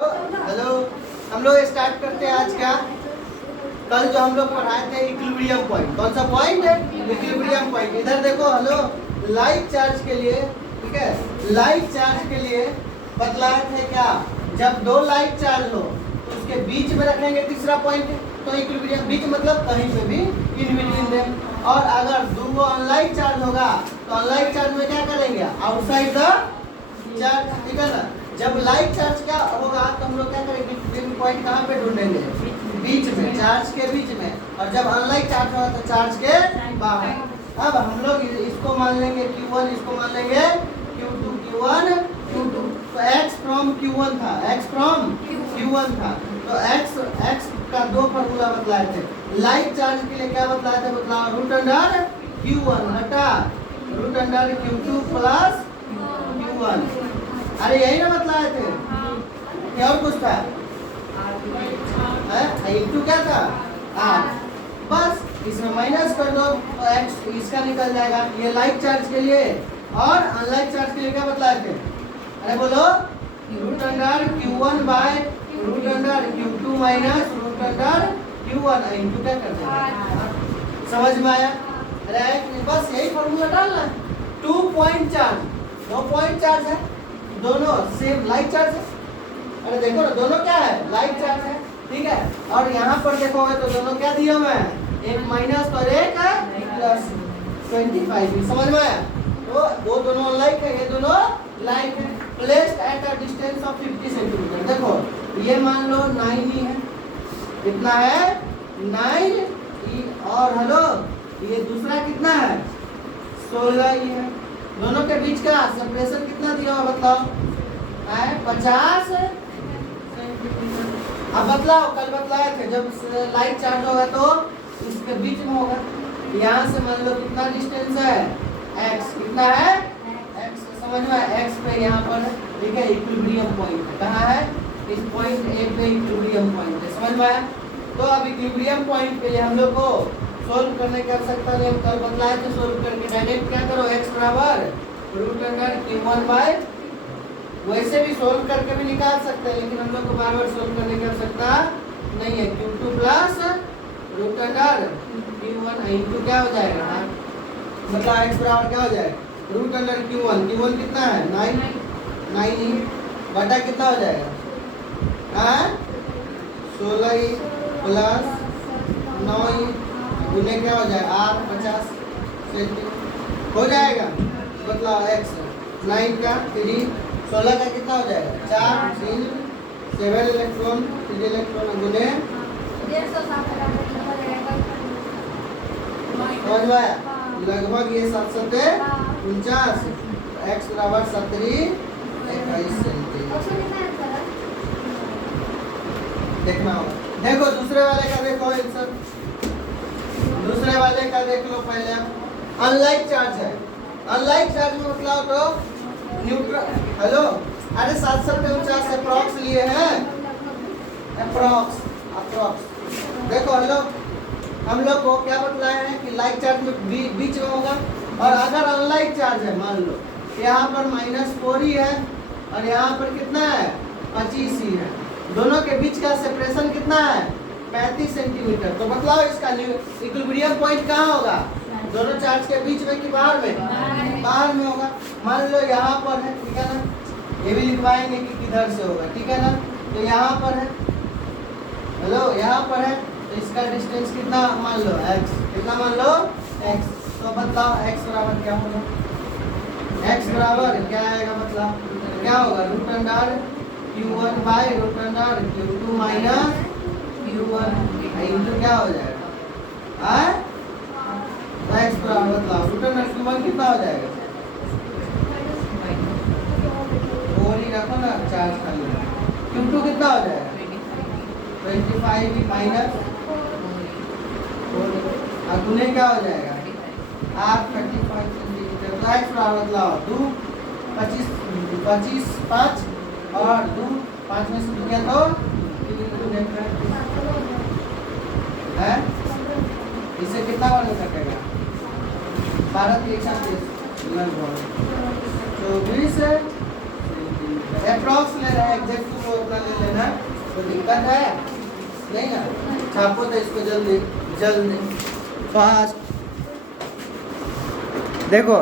Hello, हम लोग start करते हैं आज का। कल जो हम लोग पढ़ाए थे इक्विलिब्रियम पॉइंट, कौन सा पॉइंट है? Equilibrium point. इधर देखो, हेलो, लाइक चार्ज के लिए, ठीक है, लाइक चार्ज के लिए बतलाए थे क्या? जब दो लाइक चार्ज हो तो उसके बीच में रखेंगे तीसरा पॉइंट, तो इक्विलिब्रियम, बीच मतलब कहीं पे भी, इन बिटवीन देम। और अगर दो अनलाइक चार्ज होगा तो अनलाइक चार्ज में क्या करेंगे? आउटसाइड द चार्ज, ठीक है ना। जब लाइक चार्ज क्या होगा तो हम लोग क्या करेंगे? इक्विलिब्रियम पॉइंट कहाँ पे ढूंढेंगे? बीच में, चार्ज के बीच में। और जब अनलाइक चार्ज होगा तो चार्ज के बाहर। अब हम लोग इसको मान लेंगे Q1, इसको मान लेंगे Q2, Q1 Q2। तो x फ्रॉम Q1 था, x फ्रॉम Q1 था। तो x का दो फॉर्मूला बतलाए थे। लाइक चार्ज के लिए क्या बतलाए थे? बतलाओ, रूट अंडर Q1 हटा root under Q2 plus Q1। अरे यही ना बतलाए थे, क्या और कुछ था? इंटू क्या था? आर। बस इसमें माइनस कर दो तो एक्स इसका निकल जाएगा। ये लाइक चार्ज के लिए। और अनलाइक चार्ज के लिए क्या बतलाए थे? अरे बोलो, root under Q1 by root under Q2 minus root under Q1 into क्या कर देंगे? समझ में आया? अरे बस यही फॉर्मूला डालना है। 2 पॉइंट चार्ज, 2 पॉइंट चार्ज है, दोनों सेम लाइक चार्ज है। अरे देखो ना, दोनों क्या है? लाइक चार्ज है, ठीक है। और यहाँ पर देखोगे तो दोनों क्या दिए हुए हैं? एक माइनस और एक प्लस 25। समझ में आया? तो वो दोनों लाइक है, ये दोनों लाइक है। Placed at a distance of 50 centimetre. देखो, ये मान लो 9 ही है, कितना है? 9। और हेलो, ये दूसरा कितना है? 16 ही है। दोनों के बीच का सेपरेशन कितना दिया हुआ बताओ? 50 सेंटीमीटर। अब बतलाओ, कल बतलाए थे जब लाइट चार्ज होगा तो इसके बीच में होगा। यहाँ से मान लो कितना डिस्टेंस है? x। कितना है? x। समझ में? x पे यहाँ पर, ठीक है, इक्विलिब्रियम पॉइंट है। कहाँ है? इस पॉइंट A पे इक्विलिब्रियम पॉइंट है। समझ में आया? तो अब इक्विलिब्रियम पॉइंट के लिए हम लोग को सोल्व करने की आवश्यकता नहीं। हम कल बतलाए थे, सोल्व करके डायरेक्ट क्या करो? x बराबर रूट अंडर Q1 बाय, वैसे भी सोल्व करके भी निकाल सकते हैं, लेकिन हम लोग को बार बार सोल्व करने की आवश्यकता नहीं है। Q2 plus root under Q1 into क्या हो जाएगा? मतलब x बराबर क्या हो जाएगा? Root under Q1। Q1 कितना है? 9 ही बटा कितना हो जाएगा? 16 प्लस 9 गुने क्या हो जाएगा? 8 50 सेंटीमीटर हो जाएगा। मतलब x 9 का 3, 16 का कितना हो जाएगा? 4 3 7 इलेक्ट्रॉन 3 इलेक्ट्रॉन गुने 150। समझ में आया? लगभग ये 749। x बराबर 17 21 सेंटीमीटर। देखना होगा। देखो दूसरे वाले का, देखो आंसर दूसरे वाले का देख लो पहले। अनलाइक चार्ज है। अनलाइक चार्ज में मतलब तो न्यूट्रल, हेलो, अरे 749 अप्रॉक्स लिए हैं, अप्रॉक्स। देखो हेलो, हम लोग को क्या बतलाया है कि लाइक चार्ज में बीच में होगा। और अगर अनलाइक चार्ज है, मान लो यहाँ पर -4 ही है और यहाँ पर कितना है? 25 ही है। दोनों के बीच का सेपरेशन कितना है? 35 सेंटीमीटर। तो बतलाओ इसका इक्विलिब्रियम पॉइंट कहाँ होगा? दोनों चार्ज के बीच में कि बाहर में? बाहर में होगा। मान लो यहाँ पर है, ठीक है ना, ये भी लिखवाएंगे कि किधर से होगा, ठीक है ना। तो यहाँ पर है, हेलो, यहाँ पर है, तो इसका डिस्टेंस कितना मान लो? x। कितना मान लो? x। तो बताओ x बराबर क्या होगा? x बराबर क्या आएगा? मतलब क्या होगा? Root under Q1 by root under Q2 minus Q1 into क्या हो जाएगा? तो x बराबर बताओ, रूट अंडर Q1 कितना हो जाएगा? 4 ही रखो ना, चार्ज खाली। Q2 कितना हो जाएगा? 25 माइनस 4 और गुने क्या हो जाएगा? 35 सेंटीमीटर। तो x बराबर बताओ 2 25 5 और 2 5 में से गया तो है, इसे कितना बन सकेगा? 12 3 लगभग 24 सेंटीमीटर। अप्रॉक्स ले रहा है, एग्जैक्ट तुम अपना ले लेना, तो दिक्कत है नहीं ना। छापो तो इसको जल्दी जल्दी फास्ट। देखो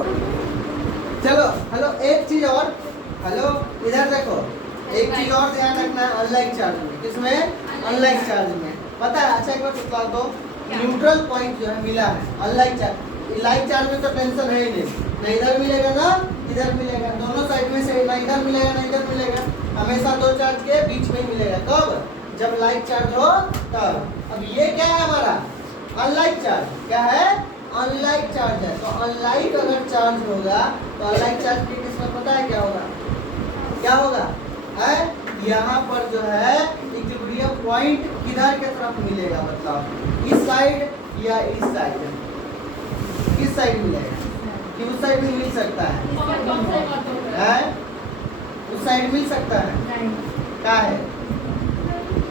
चलो हेलो, एक चीज और, हेलो इधर देखो, एक चीज और ध्यान रखना अनलाइक चार्ज में। किसमें? अनलाइक चार्ज में। पता है? अच्छा एक बार बता दो, न्यूट्रल पॉइंट जो है मिला है अनलाइक चार्ज। लाइक चार्ज में तो टेंशन है ही नहीं, ना इधर मिलेगा ना इधर मिलेगा, दोनों साइड में से ना इधर मिलेगा ना इधर मिलेगा, हमेशा दो चार्ज के बीच में ही मिलेगा। कब? जब लाइक चार्ज हो तब। अब ये क्या है हमारा? Unlike charge. क्या है? अनलाइक चार्ज है। तो अनलाइक अगर चार्ज होगा तो अनलाइक चार्ज के केस में पता है क्या होगा? क्या होगा? है यहाँ पर जो है इक्विलिब्रियम पॉइंट किधर के तरफ मिलेगा? मतलब इस साइड या इस साइड? किस साइड मिलेगा? कि उस साइड भी मिल सकता है? उस साइड मिल सकता है? क्या है?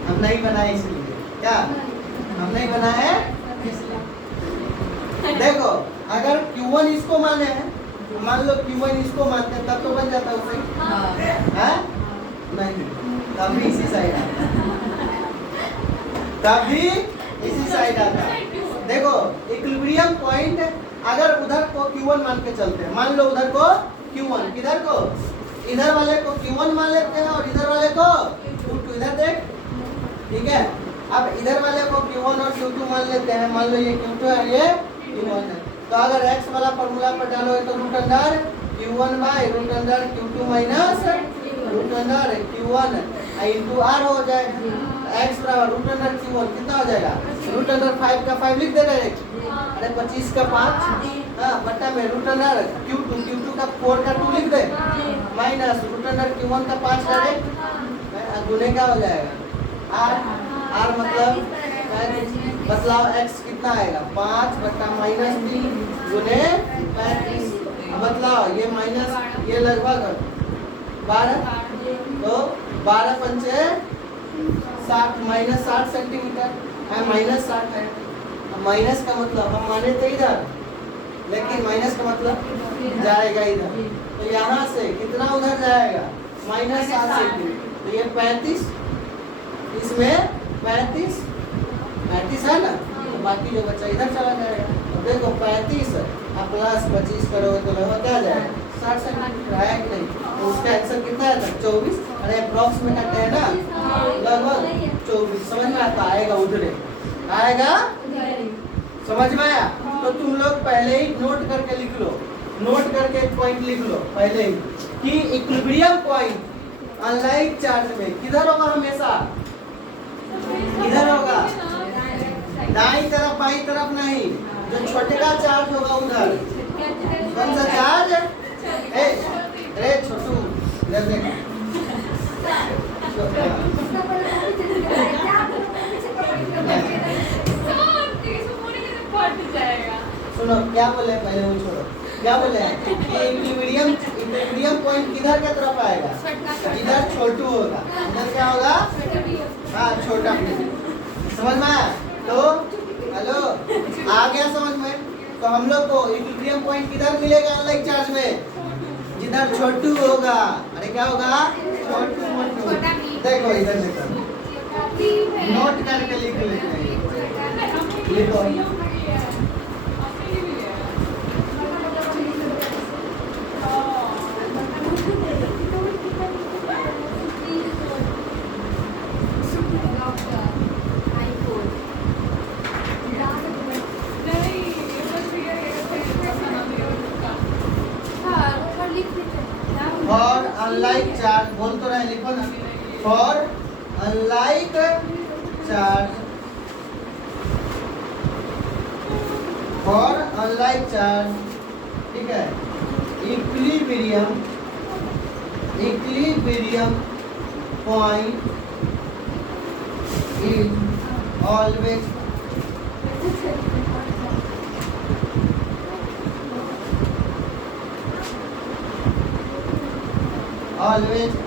हम नहीं बनाए इसलिए। क्या हम नहीं बनाए इसलिए? देखो अगर Q1 इसको माने हैं, मान लो Q1 इसको मानते हैं, तब तो बन जाता है है? नहीं, तब भी इसी साइड आता, तब भी इसी साइड आता। देखो इक्विलिब्रियम पॉइंट अगर उधर को Q1 मान के चलते हैं, मान लो उधर को Q1, किधर को? इधर वाले को Q1 मान लेते हैं और इधर वाले को Q2। इधर देख, ठीक है। अब इधर वाले को Q1 और Q2 मान लेते हैं, मान लो ये Q2 है ये Q1 है। तो अगर x वाला फॉर्मूला पर डालोगे तो root under Q1 by root under Q2 minus root under Q1 into R हो जाएगा। x बराबर रूट अंडर Q1 कितना हो जाएगा? रूट अंडर 5 का 5 लिख दे डायरेक्ट, अरे 25 का 5, हाँ बट्टा में रूट अंडर Q2 का 4 का 2 लिख दे, माइनस रूट अंडर Q1 का 5 डायरेक्ट गुने का हो जाएगा आर मतलब बदलाव x कितना आएगा? 5 बट्टा माइनस 3 गुने 35। बदलाव ये माइनस ये लगभग 12, तो 12 पंचे 60 माइनस 60 सेंटीमीटर है, माइनस 60 है। माइनस का मतलब हम माने थे इधर, लेकिन माइनस का मतलब जाएगा इधर, तो यहाँ से कितना उधर जाएगा? Minus 7 centimetre. तो ये 35, इसमें 35 है ना, तो बाकी जो बच्चा इधर चला जाएगा। तो देखो 35 और प्लस 25 करोगे तो लगभग क्या जाएगा? 60 सेंटीमीटर है कि नहीं? तो उसका आंसर कितना है? 24। अरे अप्रॉक्स में करते हैं ना, लगभग 24। समझ में आता? आएगा उधरे, आएगा समझ में आया? तो तुम लोग पहले ही नोट करके लिख लो, नोट करके एक पॉइंट लिख लो पहले ही कि इक्विलिब्रियम पॉइंट अनलाइक चार्ज में किधर होगा? हमेशा किधर होगा? दाईं तरफ बाईं तरफ नहीं, जो छोटे का चार्ज होगा उधर। कौन सा चार्ज? अरे छोटू इधर देख, सुनो क्या बोले पहले वो छोड़ो, क्या बोले इक्विलिब्रियम पॉइंट किधर के तरफ आएगा? इधर छोटू होगा, इधर क्या होगा? हाँ छोटा। समझ में आया? तो हेलो आ गया समझ में? तो हम लोग को इक्विलिब्रियम पॉइंट किधर मिलेगा अनलाइक चार्ज में? जिधर छोटू होगा। अरे क्या होगा? छोटू मोटू। देखो इधर देखो, नोट करके लिख लेते हैं, लिखो फॉर अनलाइक चार्ज, बोल तो रहे, लिखो ना। For unlike charge, for unlike charge, ठीक है, equilibrium point is always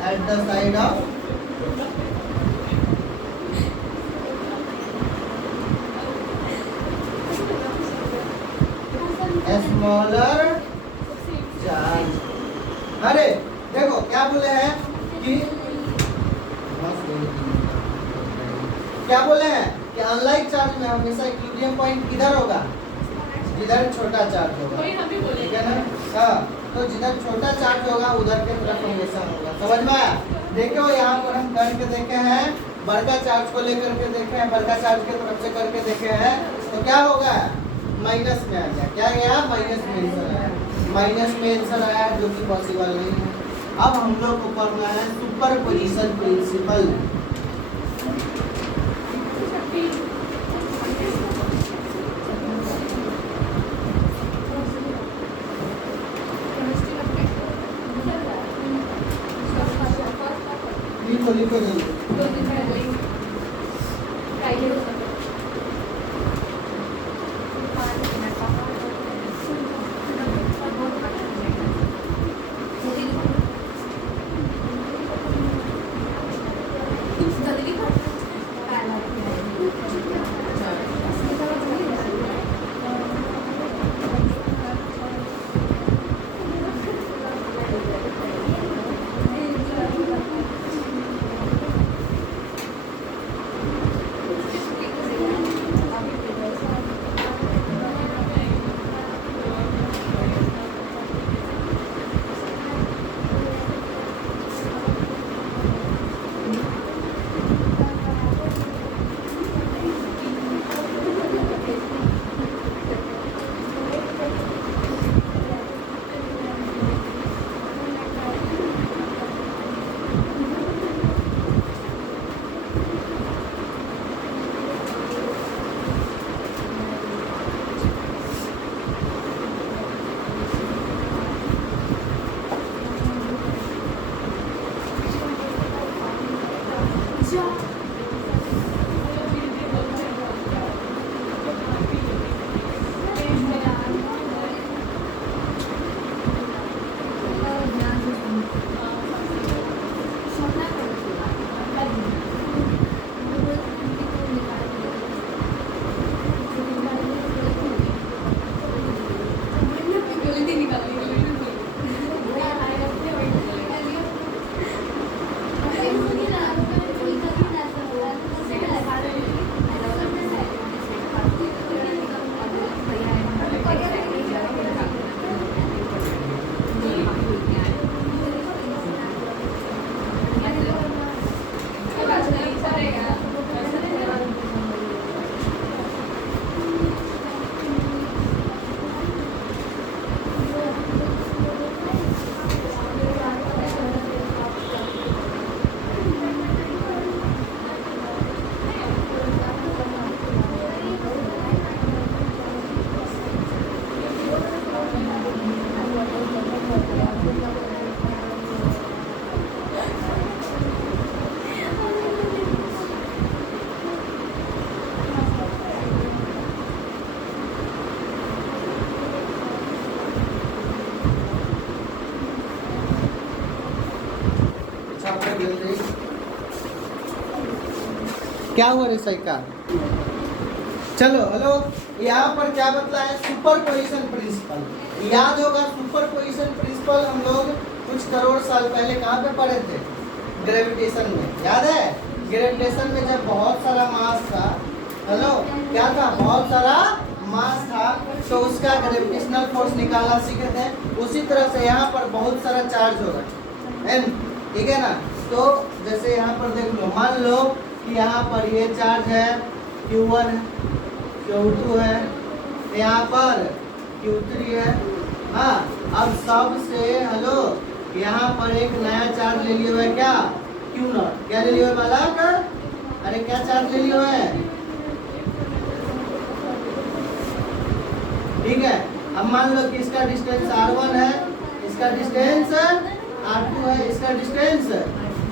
at the side of a smaller charge। अरे देखो क्या बोले हैं कि क्या बोले हैं कि अनलाइक चार्ज में हमेशा इक्विलिब्रियम पॉइंट किधर होगा, जिधर छोटा चार्ज होगा, ठीक है ना। हाँ, तो जिधर छोटा चार्ज होगा उधर के तरफ हमेशा होगा। समझ में आया? देखो यहाँ पर हम करके देखे हैं, बड़का चार्ज को लेकर के देखे हैं, बड़का चार्ज की तरफ से करके देखे हैं, तो क्या होगा, माइनस में आ गया। क्या गया, माइनस में आंसर आया, माइनस में आंसर आया, जो कि पॉसिबल नहीं है। अब हम लोग को पढ़ना है सुपरपोजिशन प्रिंसिपल। लिखो क्या हुआ रे सही का। चलो हेलो, यहाँ पर क्या बतलाया, सुपरपोजिशन प्रिंसिपल। याद होगा सुपरपोजिशन प्रिंसिपल हम लोग कुछ करोड़ साल पहले कहाँ पे पढ़े थे, ग्रेविटेशन में। याद है ग्रेविटेशन में जब बहुत सारा मास था, हेलो क्या था, बहुत सारा मास था, तो उसका ग्रेविटेशनल फोर्स निकालना सीखे थे। उसी तरह से यहाँ पर बहुत सारा चार्ज होगा एन, ठीक है ना। तो जैसे यहाँ पर देख लो, मान लो कि यहाँ पर ये चार्ज है Q1 है, Q2 है, यहाँ पर Q3 है। हाँ, अब सबसे हेलो यहाँ पर एक नया चार्ज ले लिया है, क्या Q0। क्या ले लिया है बालक, अरे क्या चार्ज ले लिया है, ठीक है। अब मान लो कि इसका डिस्टेंस R1 है, इसका डिस्टेंस R2 है, इसका डिस्टेंस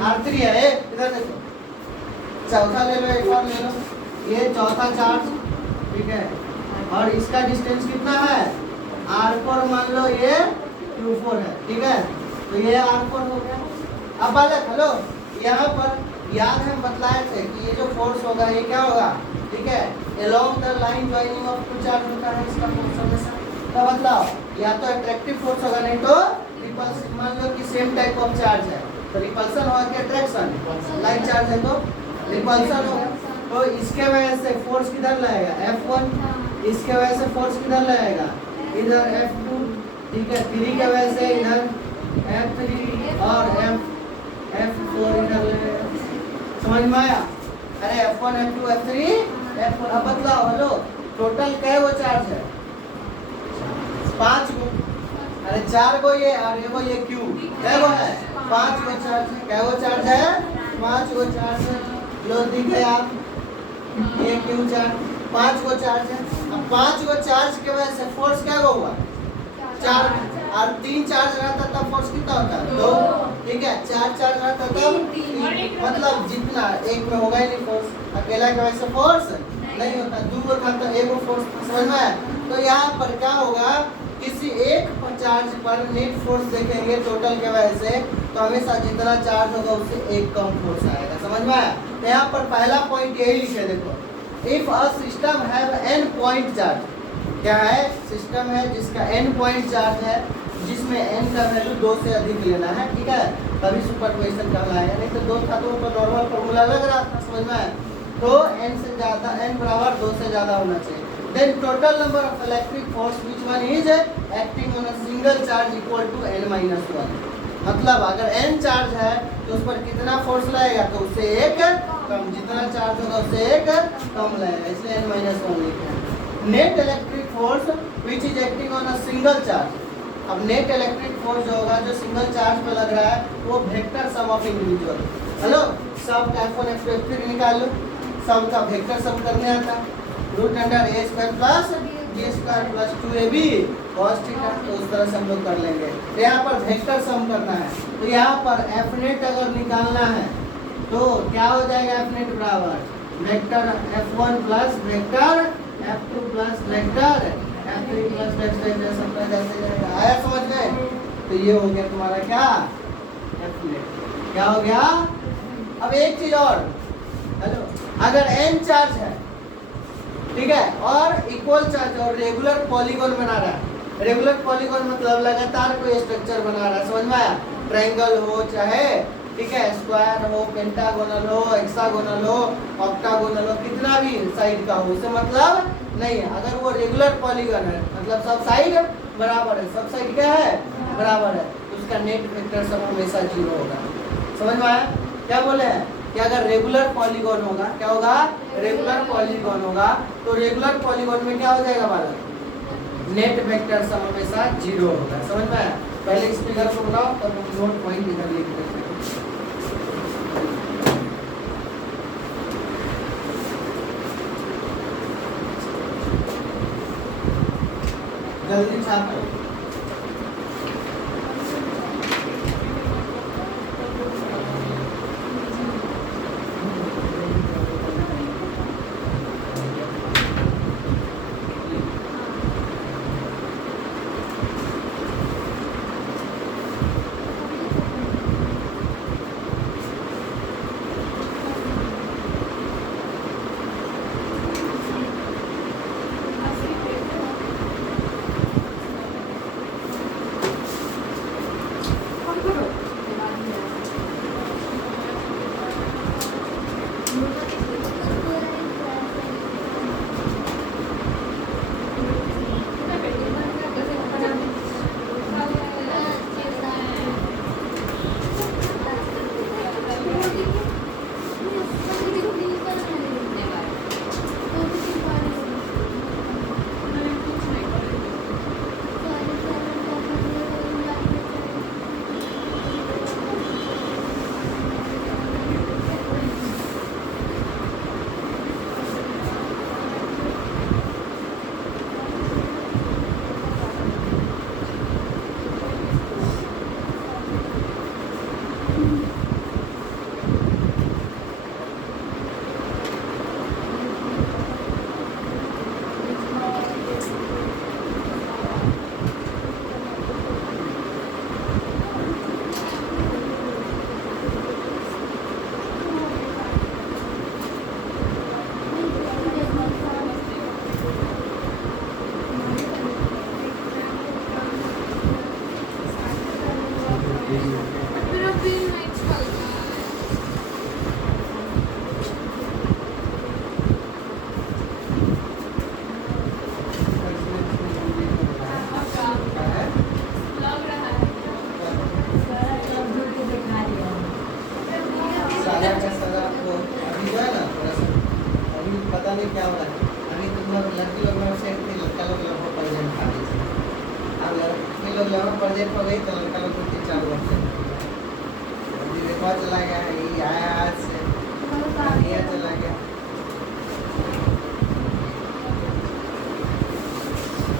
R3 है। इधर देखो, चौथा ले लो, एक और ले लो, ये चौथा चार्ज, ठीक है। और इसका डिस्टेंस कितना है R4, मान लो ये Q4 है, ठीक है। तो ये R4 हो गया। अब बालक हेलो, यहाँ पर याद है बतलाए थे कि ये जो फोर्स होगा ये क्या होगा, ठीक है, along the line joining of two charge होता है इसका फोर्स हमेशा। तो बतलाओ, या तो अट्रैक्टिव फोर्स होगा, नहीं तो रिपल्सिव। मान लो कि सेम टाइप ऑफ चार्ज है, तो रिपल्सन होगा कि अट्रैक्शन? लाइक चार्ज है तो रिपल्सन होगा। तो इसके वजह से फोर्स किधर लगेगा? F1। इसके वजह से फोर्स किधर लगेगा? इधर F2। ठीक है, 3 के वजह से इधर F3 और F4 इधर लगेगा। समझ में आया? अरे F1 F2 F3 F4। अब बतलाओ, हेलो, टोटल कै वो चार्ज है? 5 गो। अरे 4 गो ये और ये Q कै गो है? 5 गो चार्ज है। कै गो चार्ज है? 5 गो चार्ज है। लो दिखे आप, ये Q चार्ज 5 गो चार्ज है। अब 5 गो चार्ज के वजह से फोर्स क्या गो हुआ? 4। और 3 चार्ज रहता तब फोर्स कितना होता है? 2। ठीक है, 4 चार्ज रहता तब 3। मतलब जितना एक में होगा ही नहीं फोर्स, अकेला के वजह से फोर्स नहीं होता। 2 को था तो 1 को फोर्स। समझ में आया? तो यहाँ पर क्या होगा, किसी एक चार्ज पर नेट फोर्स देखेंगे टोटल के वजह से, तो हमेशा जितना चार्ज होगा उससे एक कम फोर्स आएगा। समझ में आया? तो यहाँ पर पहला पॉइंट यही लिखे, देखो, if a system have n point charge. क्या है? सिस्टम है जिसका n पॉइंट चार्ज है, जिसमें n का वैल्यू 2 से अधिक लेना है। ठीक है, तभी सुपरपोजिशन कहलाएगा, नहीं तो 2 था तो नॉर्मल फार्मूला लग रहा था। समझ में आया? तो n से ज्यादा, n बराबर 2 से ज्यादा होना चाहिए। Then total number of electric force which one is acting on a single charge equal to n-1। मतलब अगर n चार्ज है तो उस पर कितना फोर्स लगेगा? तो उससे एक कम, जितना चार्ज होगा उससे एक कम लगेगा, इसलिए n-1 लिखा है। Net electric force which is acting on a single charge. अब नेट इलेक्ट्रिक फोर्स जो होगा, जो सिंगल चार्ज पे लग रहा है, वो vector sum of individual. Hello, सब का F1 F2 F3 निकाल लो, सब का वेक्टर सम करने आता है। √a² plus b² plus 2ab cos theta. तो उस तरह से हम लोग कर लेंगे। तो यहाँ पर वेक्टर सम करना है, तो यहाँ पर F नेट अगर निकालना है तो क्या हो जाएगा? F नेट बराबर vector F1 plus vector F2 plus vector F3 plus vector सबका जैसे जाएगा। आया समझ गए? तो ये हो गया तुम्हारा क्या? F net. क्या हो गया? अब एक चीज और, हेलो, अगर n चार्ज है, ठीक है, और इक्वल चार्ज और रेगुलर पॉलीगॉन बना रहा है। रेगुलर पॉलीगॉन मतलब लगातार कोई स्ट्रक्चर बना रहा है। समझ में आया? ट्रायंगल हो चाहे, ठीक है, स्क्वायर हो, पेंटागोनल हो, हेक्सागोनल हो, ऑक्टागोनल हो, कितना भी साइड का हो, उसे मतलब नहीं है। अगर वो रेगुलर पॉलीगॉन है, मतलब सब साइड बराबर है, सब साइड क्या है? बराबर है, तो उसका नेट वेक्टर सब हमेशा 0 होगा। समझ में आया? क्या बोले हैं कि अगर रेगुलर पॉलीगॉन होगा, क्या होगा? रेगुलर पॉलीगॉन होगा, तो रेगुलर पॉलीगॉन में क्या हो जाएगा बालक? नेट वेक्टर सब हमेशा 0 होगा। समझ में आया? पहले इस फिगर को बनाओ, तब नोट पॉइंट इधर लिख देते हैं। जल्दी छापो। लोग लेवल प्रोजेक्ट हो गई तो लड़का लोग को 3-4 वर्ष विवेकवा चला गया, ये आया आज से, ये चला गया।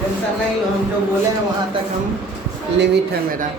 टेंशन नहीं लो, हम जो बोले हैं वहाँ तक हम लिमिट है मेरा।